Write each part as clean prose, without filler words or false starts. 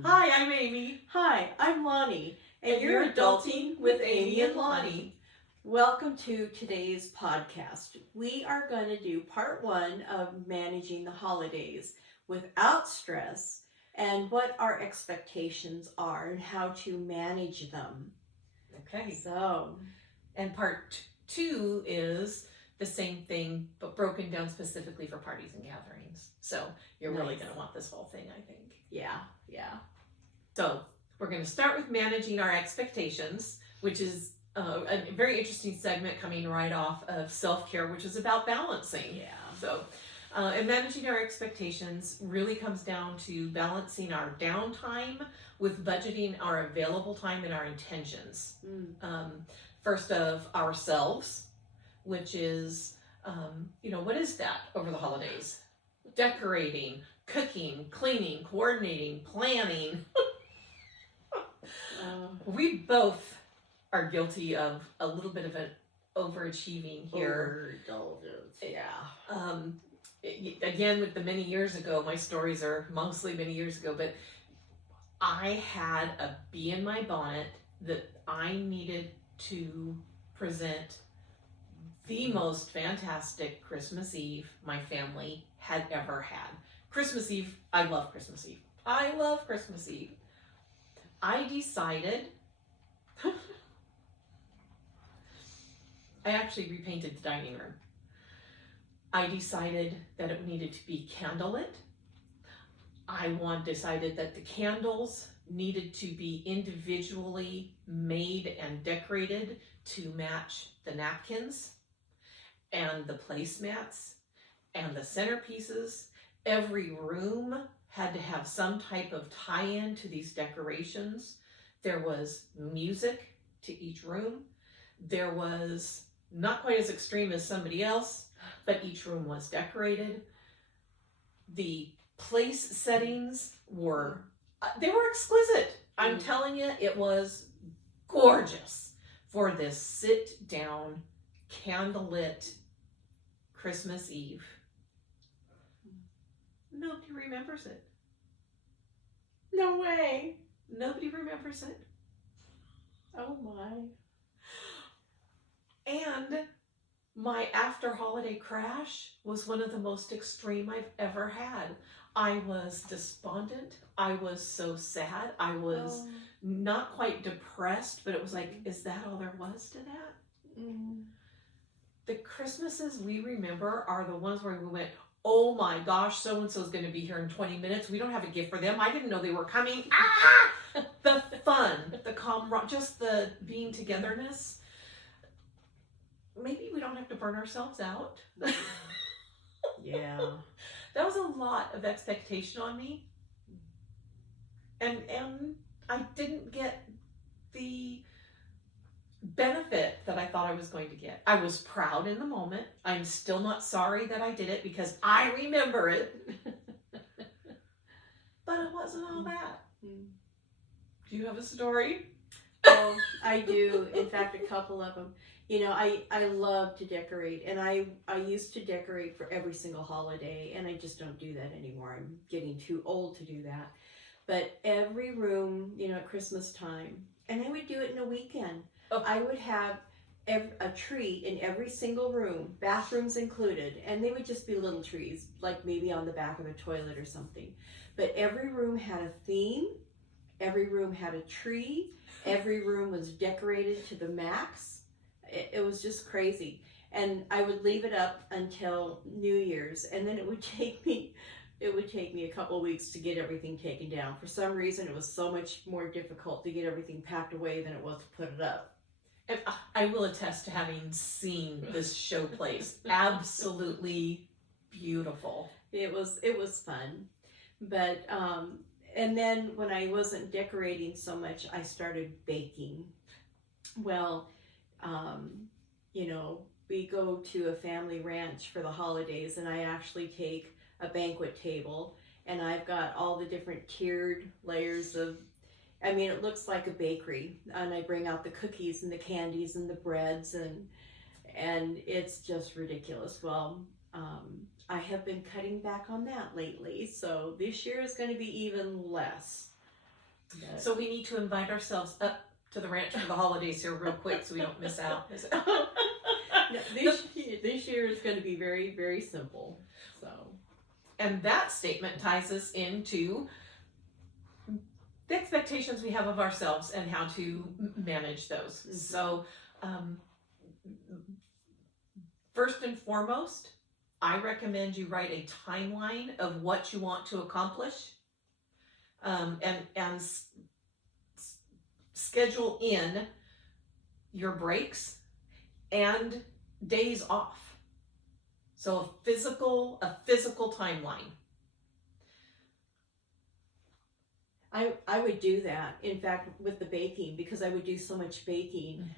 Hi, I'm Amy. Hi, I'm Lani, and you're Adulting with Amy and Lani. Welcome to today's podcast. We are going to do part one of managing the holidays without stress and what our expectations are and how to manage them. Okay. So, And part two is the same thing, but broken down specifically for parties and gatherings. So you're really going to want this whole thing, I think. Yeah. So we're going to start with managing our expectations, which is a very interesting segment coming right off of self-care, which is about balancing. Yeah. So, and managing our expectations really comes down to balancing our downtime with budgeting our available time and our intentions. First of ourselves, which is, what is that over the holidays? Decorating, cooking, cleaning, coordinating, planning. We both are guilty of a little bit of an overachieving here. Overindulgence, yeah. Again, with the many years ago, my stories are mostly many years ago, but I had a bee in my bonnet that I needed to present the most fantastic Christmas Eve my family had ever had. Christmas Eve, I love Christmas Eve. I love Christmas Eve. I decided, I actually repainted the dining room. I decided that it needed to be candlelit. I decided that the candles needed to be individually made and decorated to match the napkins and the placemats and the centerpieces. Every room had to have some type of tie-in to these decorations. There was music to each room. There was, not quite as extreme as somebody else, but each room was decorated. The place settings were exquisite. I'm telling you, it was gorgeous for this sit-down, candlelit Christmas Eve. Nobody remembers it. No way. Nobody remembers it. Oh my. And my after holiday crash was one of the most extreme I've ever had. I was despondent. I was so sad. I was not quite depressed, but it was like, is that all there was to that? The Christmases we remember are the ones where we went, oh my gosh, so-and-so's going to be here in 20 minutes. We don't have a gift for them. I didn't know they were coming. The fun, the camaraderie, just the being togetherness. Maybe we don't have to burn ourselves out. Yeah. That was a lot of expectation on me. And I didn't get the benefit that I thought I was going to get. I was proud in the moment. I'm still not sorry that I did it because I remember it. But it wasn't all that. Do you have a story? Oh, I do. In fact, a couple of them. I love to decorate, and I used to decorate for every single holiday, and I just don't do that anymore. I'm getting too old to do that. But every room, at Christmas time, and I would do it in a weekend. I would have a tree in every single room, bathrooms included, and they would just be little trees, like maybe on the back of a toilet or something. But every room had a theme, every room had a tree, every room was decorated to the max. It was just crazy. And I would leave it up until New Year's, and then it would take me a couple of weeks to get everything taken down. For some reason, it was so much more difficult to get everything packed away than it was to put it up. And I will attest to having seen this show place. Absolutely beautiful. It was fun. But and then when I wasn't decorating so much, I started baking. Well, we go to a family ranch for the holidays, and I actually take a banquet table, and I've got all the different tiered layers of, it looks like a bakery, and I bring out the cookies and the candies and the breads, and it's just ridiculous. Well, I have been cutting back on that lately, so this year is going to be even less. So we need to invite ourselves up to the ranch for the holidays here real quick so we don't miss out. No, this year is going to be very, very simple. So, and that statement ties us into the expectations we have of ourselves and how to manage those. Mhm. So, first and foremost, I recommend you write a timeline of what you want to accomplish, and schedule in your breaks and days off. So a physical timeline. I would do that, in fact, with the baking, because I would do so much baking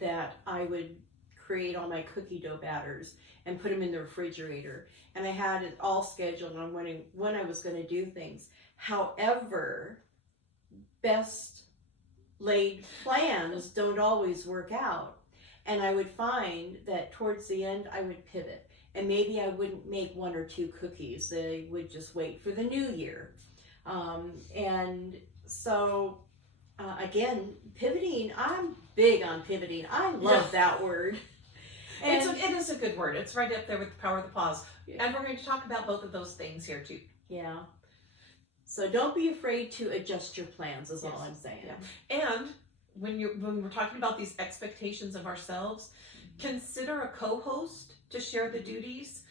that I would create all my cookie dough batters and put them in the refrigerator. And I had it all scheduled on when I was going to do things. However, best laid plans don't always work out. And I would find that towards the end, I would pivot. And maybe I wouldn't make 1 or 2 cookies. They would just wait for the new year. And so, again, pivoting, I'm big on pivoting. I love that word. And It is a good word. It's right up there with the power of the pause. Yeah. And we're going to talk about both of those things here too. yeah. So don't be afraid to adjust your plans is all Yes. I'm saying. Yeah. And when we're talking about these expectations of ourselves, consider a co-host to share the duties.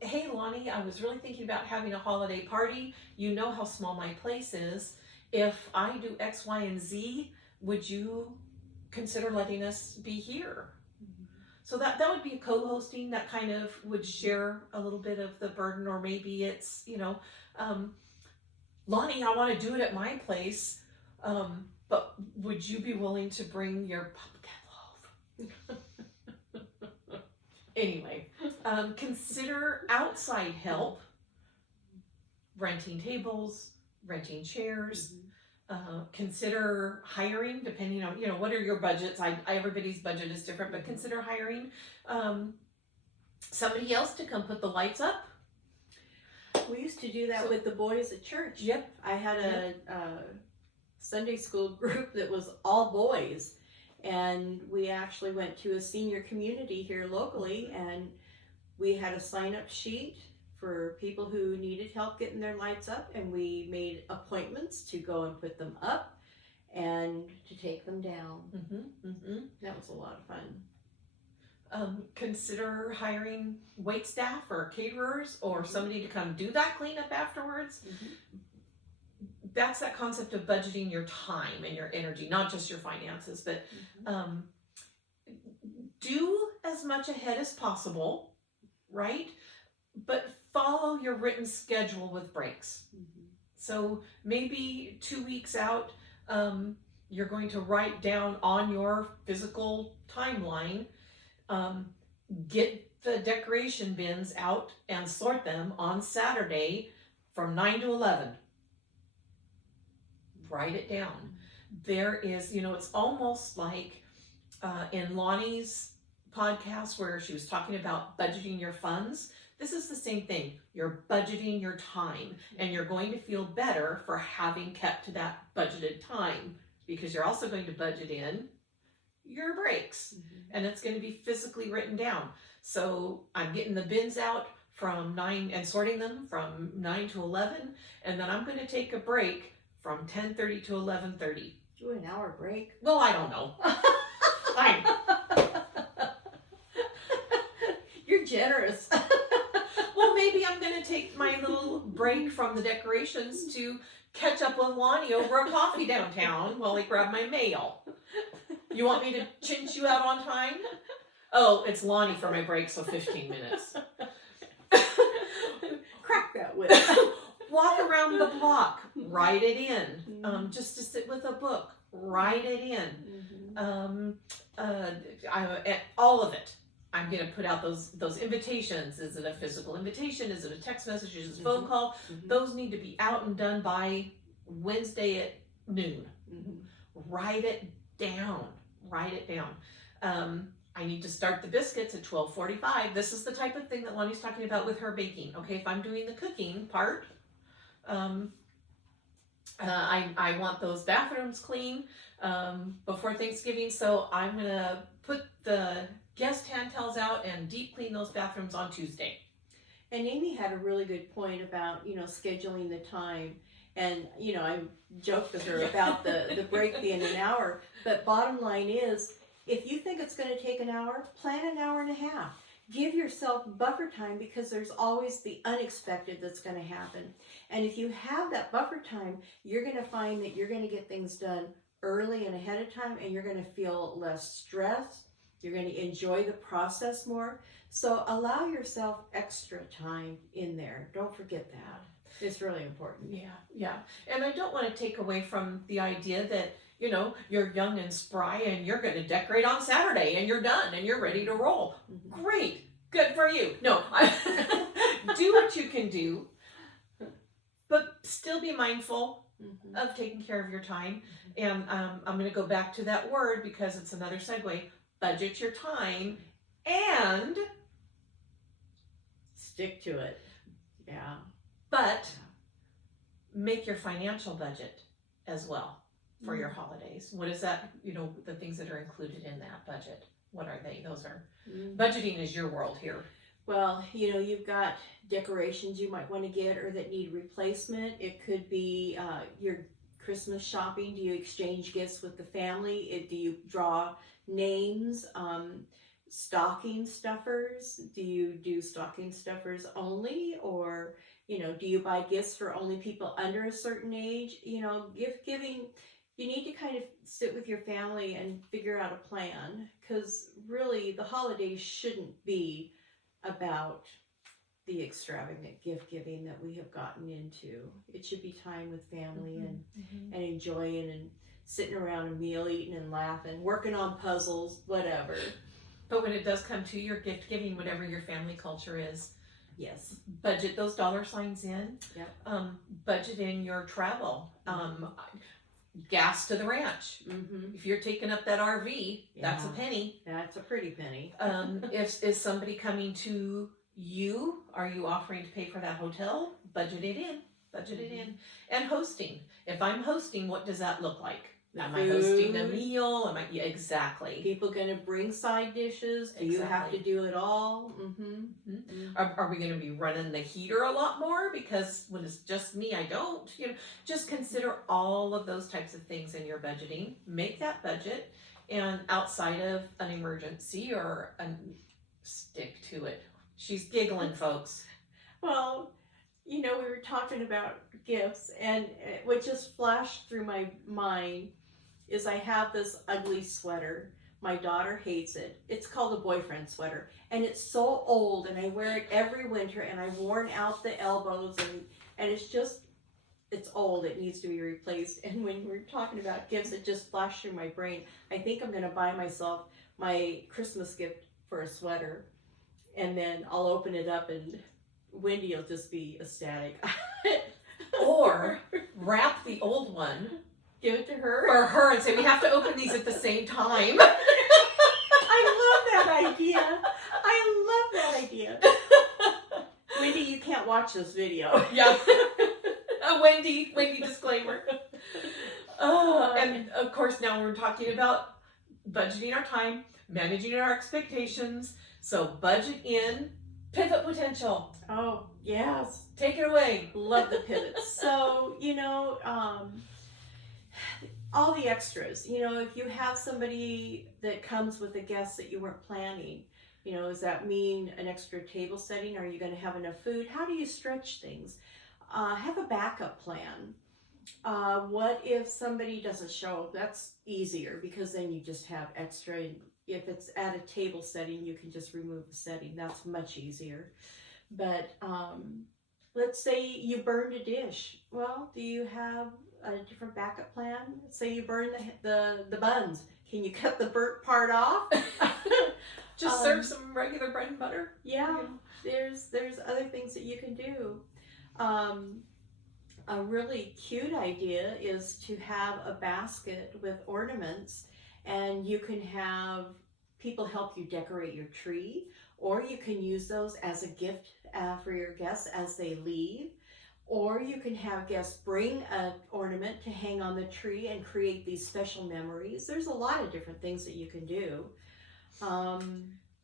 Hey Lonnie, I was really thinking about having a holiday party. You know how small my place is. If I do X, Y, and Z, would you consider letting us be here? So that would be a co-hosting that kind of would share a little bit of the burden, or maybe it's, Lonnie, I want to do it at my place, but would you be willing to bring your pumpkin loaf? Anyway, consider outside help, renting tables, renting chairs. Consider hiring, depending on, what are your budgets. Everybody's budget is different, but consider hiring somebody else to come put the lights up. We used to do that with the boys at church. Yep. I had a Sunday school group that was all boys, and we actually went to a senior community here locally, and we had a sign-up sheet for people who needed help getting their lights up, and we made appointments to go and put them up and to take them down. That was a lot of fun. Consider hiring wait staff or caterers or somebody to come do that cleanup afterwards. That's that concept of budgeting your time and your energy, not just your finances, but do as much ahead as possible, right? But follow your written schedule with breaks. So maybe 2 weeks out, you're going to write down on your physical timeline, get the decoration bins out and sort them on Saturday from 9 to 11. Write it down. There is, it's almost like in Lonnie's podcast where she was talking about budgeting your funds. This is the same thing. You're budgeting your time, and you're going to feel better for having kept to that budgeted time, because you're also going to budget in your breaks, and it's going to be physically written down. So I'm getting the bins out from 9 and sorting them from 9 to 11, and then I'm going to take a break from 10:30 to 11:30. Do an hour break. Well, I don't know. You're generous. Well, maybe I'm going to take my little break from the decorations to catch up with Lonnie over a coffee downtown while I grab my mail. You want me to chinch you out on time? Oh, it's Lonnie for my break, so 15 minutes. Crack that whip. Walk around the block. Write it in. Just to sit with a book. Write it in. All of it. I'm going to put out those invitations. Is it a physical invitation? Is it a text message? Is it a phone call? Those need to be out and done by Wednesday at noon. Write it down. Write it down. I need to start the biscuits at 12:45. This is the type of thing that Lonnie's talking about with her baking. Okay, if I'm doing the cooking part, I want those bathrooms clean before Thanksgiving, so I'm gonna put the guest hand towels out and deep clean those bathrooms on Tuesday. And Amy had a really good point about, scheduling the time. And, I joked with her about the break being an hour. But bottom line is, if you think it's going to take an hour, plan an hour and a half. Give yourself buffer time, because there's always the unexpected that's going to happen. And if you have that buffer time, you're going to find that you're going to get things done early and ahead of time, and you're going to feel less stressed. You're going to enjoy the process more. So allow yourself extra time in there. Don't forget that. It's really important. Yeah. And I don't want to take away from the idea that, you're young and spry and you're going to decorate on Saturday and you're done and you're ready to roll. Mm-hmm. Great. Good for you. No, do what you can do, but still be mindful mm-hmm. of taking care of your time. Mm-hmm. And I'm going to go back to that word because it's another segue. Budget your time and stick to it. Yeah. But make your financial budget as well for your holidays. What is that? The things that are included in that budget. What are they? Those are budgeting is your world here. Well, you've got decorations you might want to get or that need replacement. It could be your Christmas shopping. Do you exchange gifts with the family? Do you draw names? Stocking stuffers. Do you do stocking stuffers only, or do you buy gifts for only people under a certain age? Gift giving, you need to kind of sit with your family and figure out a plan, because really the holidays shouldn't be about the extravagant gift giving that we have gotten into. It should be time with family and enjoying and sitting around a meal, eating and laughing, working on puzzles, whatever. But when it does come to your gift giving, whatever your family culture is, yes, budget those dollar signs in. Yep. Budget in your travel. Gas to the ranch. Mm-hmm. If you're taking up that RV, that's a penny. That's a pretty penny. If is somebody coming to you, are you offering to pay for that hotel? Budget it in. Budget it in. And hosting. If I'm hosting, what does that look like? Am I hosting a meal? Exactly. People going to bring side dishes? Do you have to do it all? Mm-hmm. Are we going to be running the heater a lot more? Because when it's just me, I don't. Just consider all of those types of things in your budgeting. Make that budget, and outside of an emergency stick to it. She's giggling, folks. Well, we were talking about gifts, and what just flashed through my mind is I have this ugly sweater. My daughter hates it. It's called a boyfriend sweater, and it's so old, and I wear it every winter, and I've worn out the elbows, and it's old. It needs to be replaced. And when we're talking about gifts, it just flashed through my brain. I think I'm going to buy myself my Christmas gift for a sweater, and then I'll open it up, and Wendy will just be ecstatic. Or wrap the old one, give it to her, for her, and say we have to open these at the same time. I love that idea. Wendy, you can't watch this video. Yeah. A Wendy disclaimer. And of course, now we're talking about budgeting our time, managing our expectations. So budget in, pivot potential. Oh, yes. Take it away. Love the pivots. So, all the extras. If you have somebody that comes with a guest that you weren't planning, does that mean an extra table setting? Are you going to have enough food? How do you stretch things? Have a backup plan. What if somebody doesn't show? That's easier, because then you just have extra. If it's at a table setting, you can just remove the setting. That's much easier. But let's say you burned a dish. Well, do you have a different backup plan? Say you burn the buns. Can you cut the burnt part off? Just serve some regular bread and butter. Yeah, there's other things that you can do. A really cute idea is to have a basket with ornaments, and you can have people help you decorate your tree, or you can use those as a gift for your guests as they leave. Or you can have guests bring an ornament to hang on the tree and create these special memories. There's a lot of different things that you can do.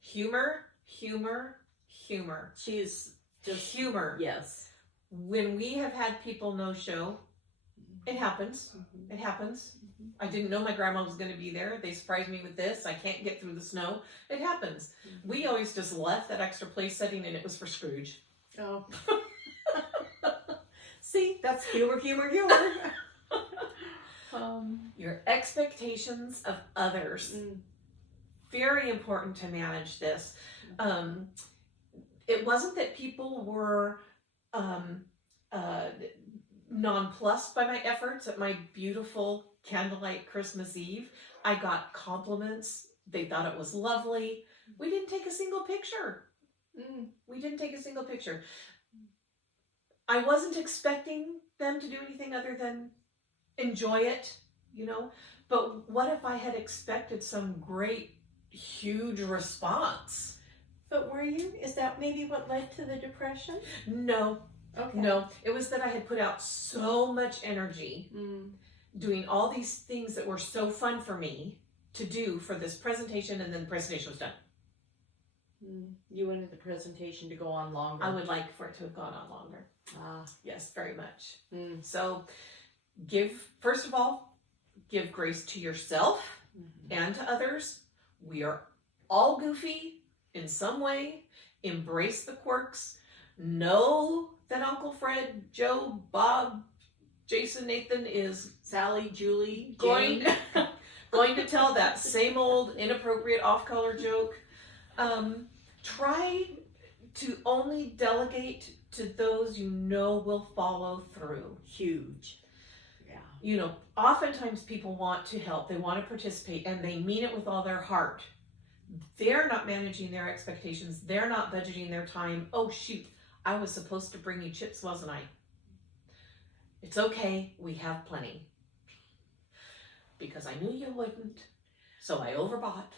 Humor, humor, humor. She's just humor. Yes. When we have had people no show, it happens. It happens. I didn't know my grandma was going to be there. They surprised me with this. I can't get through the snow. It happens. We always just left that extra place setting, and it was for Scrooge. Oh. See, that's humor. Your expectations of others. Very important to manage this. It wasn't that people were nonplussed by my efforts at my beautiful candlelight Christmas Eve. I got compliments. They thought it was lovely. We didn't take a single picture. We didn't take a single picture. I wasn't expecting them to do anything other than enjoy it, you know. But what if I had expected some great, huge response? But were you? Is that maybe what led to the depression? No. Okay. No. It was that I had put out so much energy doing all these things that were so fun for me to do for this presentation, and then the presentation was done. You wanted the presentation to go on longer. I would like for it to have gone on longer. Yes, very much. So first of all, give grace to yourself and to others. We are all goofy in some way. Embrace the quirks. Know that Uncle Fred, Joe, Bob, Jason, Nathan is Sally, Julie, going to tell that same old inappropriate off-color joke. Try to only delegate to those you know will follow through. Huge. Yeah. You know, oftentimes people want to help, they want to participate, and they mean it with all their heart. They're not managing their expectations. They're not budgeting their time. Oh, shoot, I was supposed to bring you chips, wasn't I? It's okay, we have plenty. Because I knew you wouldn't, so I overbought.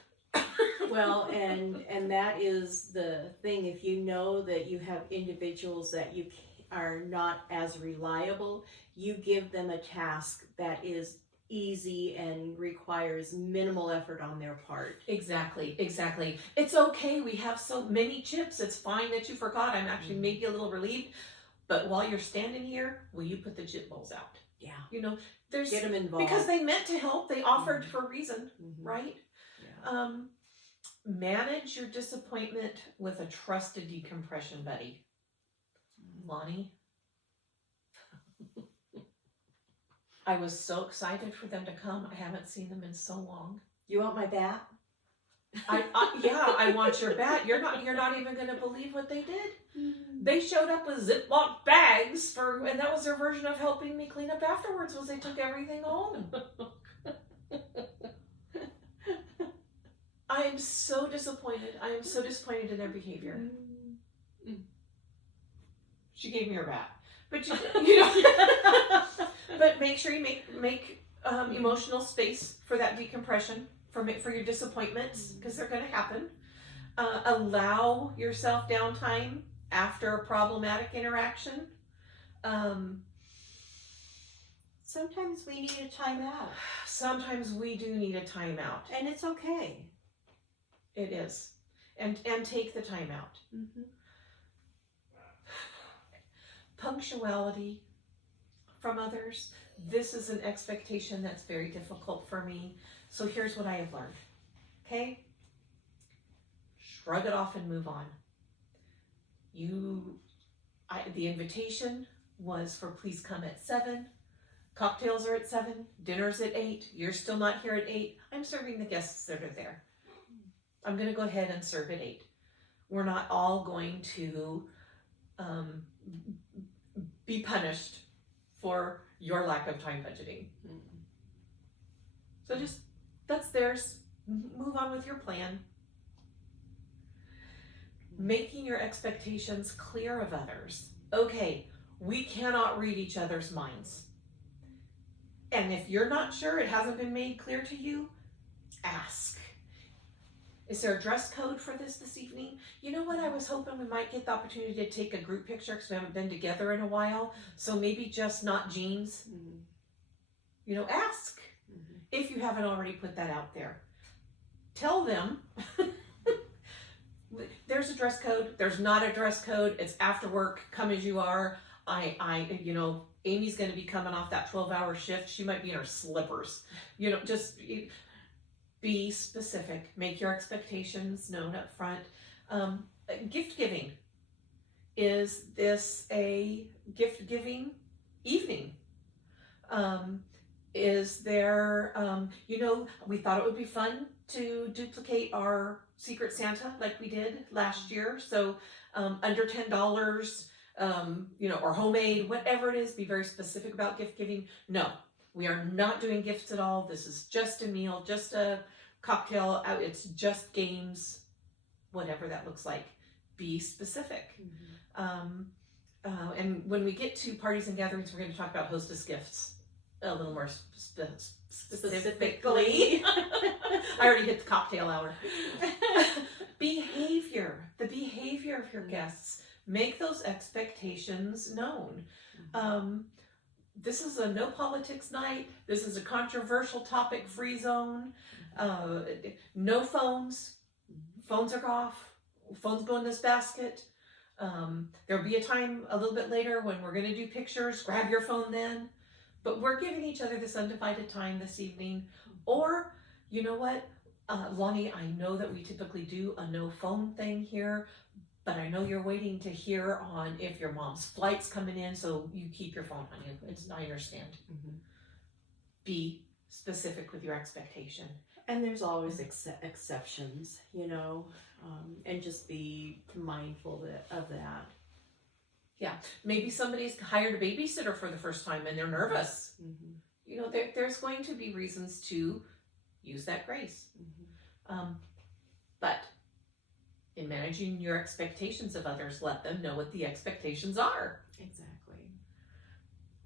Well, and that is the thing. If you know that you have individuals that you are not as reliable, you give them a task that is easy and requires minimal effort on their part. Exactly. It's okay, we have so many chips. It's fine that you forgot. I'm actually maybe a little relieved. But while you're standing here, will you put the chip bowls out? Yeah. You know, there's get them involved. Because they meant to help. They offered for a reason, right? Yeah. Manage your disappointment with a trusted decompression buddy. Lani, I was so excited for them to come. I haven't seen them in so long. You want my bat? I want your bat. You're not even going to believe what they did. They showed up with Ziploc bags and that was their version of helping me clean up afterwards. Was they took everything home. I am so disappointed. I am so disappointed in their behavior. She gave me her bat, but you know. But make sure you make emotional space for that decompression, for your disappointments, because they're going to happen. Allow yourself downtime after a problematic interaction. Sometimes we need a timeout. Sometimes we do need a timeout, and it's okay. It is, and take the time out. Punctuality from others. This is an expectation that's very difficult for me. So here's what I have learned. Okay? Shrug it off and move on. The invitation was for please come at 7. Cocktails are at 7. Dinner's at 8. You're still not here at 8. I'm serving the guests that are there. I'm going to go ahead and serve at 8. We're not all going to be punished for your lack of time budgeting. So that's theirs. Move on with your plan. Making your expectations clear of others. Okay, we cannot read each other's minds. And if you're not sure, it hasn't been made clear to you, ask. Is there a dress code for this evening? You know what? I was hoping we might get the opportunity to take a group picture because we haven't been together in a while. So maybe just not jeans. You know, ask if you haven't already put that out there. Tell them there's a dress code. There's not a dress code. It's after work. Come as you are. You know, Amy's going to be coming off that 12-hour shift. She might be in her slippers. You know, just be specific. Make your expectations known up front. Gift giving. Is this a gift giving evening? Is there, you know, we thought it would be fun to duplicate our Secret Santa like we did last year. So under $10, you know, or homemade, whatever it is, be very specific about gift giving. No, we are not doing gifts at all. This is just a meal, just a cocktail. It's just games, whatever that looks like. Be specific. And when we get to parties and gatherings, we're going to talk about hostess gifts a little more specifically. I already hit the cocktail hour. Behavior, the behavior of your guests. Make those expectations known. This is a no politics night. This is a controversial topic free zone. No phones. Phones are off. Phones go in this basket. There'll be a time a little bit later when we're going to do pictures. Grab your phone then. But we're giving each other this undivided time this evening. Or, you know what, Lani, I know that we typically do a no phone thing here, but I know you're waiting to hear on if your mom's flight's coming in, so you keep your phone on you. I understand. Be specific with your expectation. And there's always exceptions, you know, and just be mindful of that. Yeah, maybe somebody's hired a babysitter for the first time and they're nervous. You know, there's going to be reasons to use that grace. But in managing your expectations of others, let them know what the expectations are. Exactly.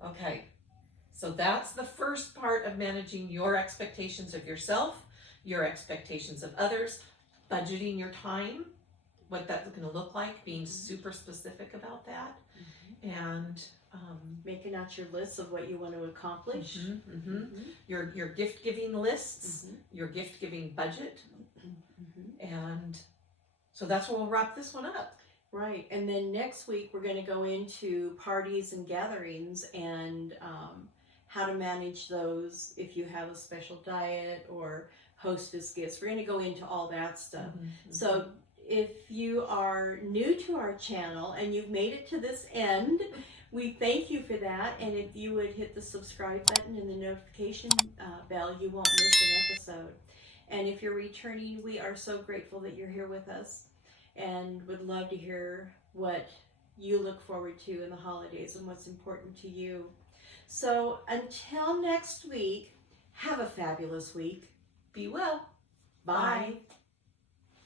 Okay, so that's the first part of managing your expectations of yourself, your expectations of others, budgeting your time, what that's going to look like, being super specific about that, and making out your lists of what you want to accomplish. Your gift giving lists, your gift giving budget, and so that's where we'll wrap this one up. Right, and then next week we're going to go into parties and gatherings and how to manage those if you have a special diet or hostess gifts. We're going to go into all that stuff. So if you are new to our channel and you've made it to this end, we thank you for that. And if you would hit the subscribe button and the notification bell, you won't miss an episode. And if you're returning, we are so grateful that you're here with us and would love to hear what you look forward to in the holidays and what's important to you. So until next week, have a fabulous week. Be well. Bye. Bye.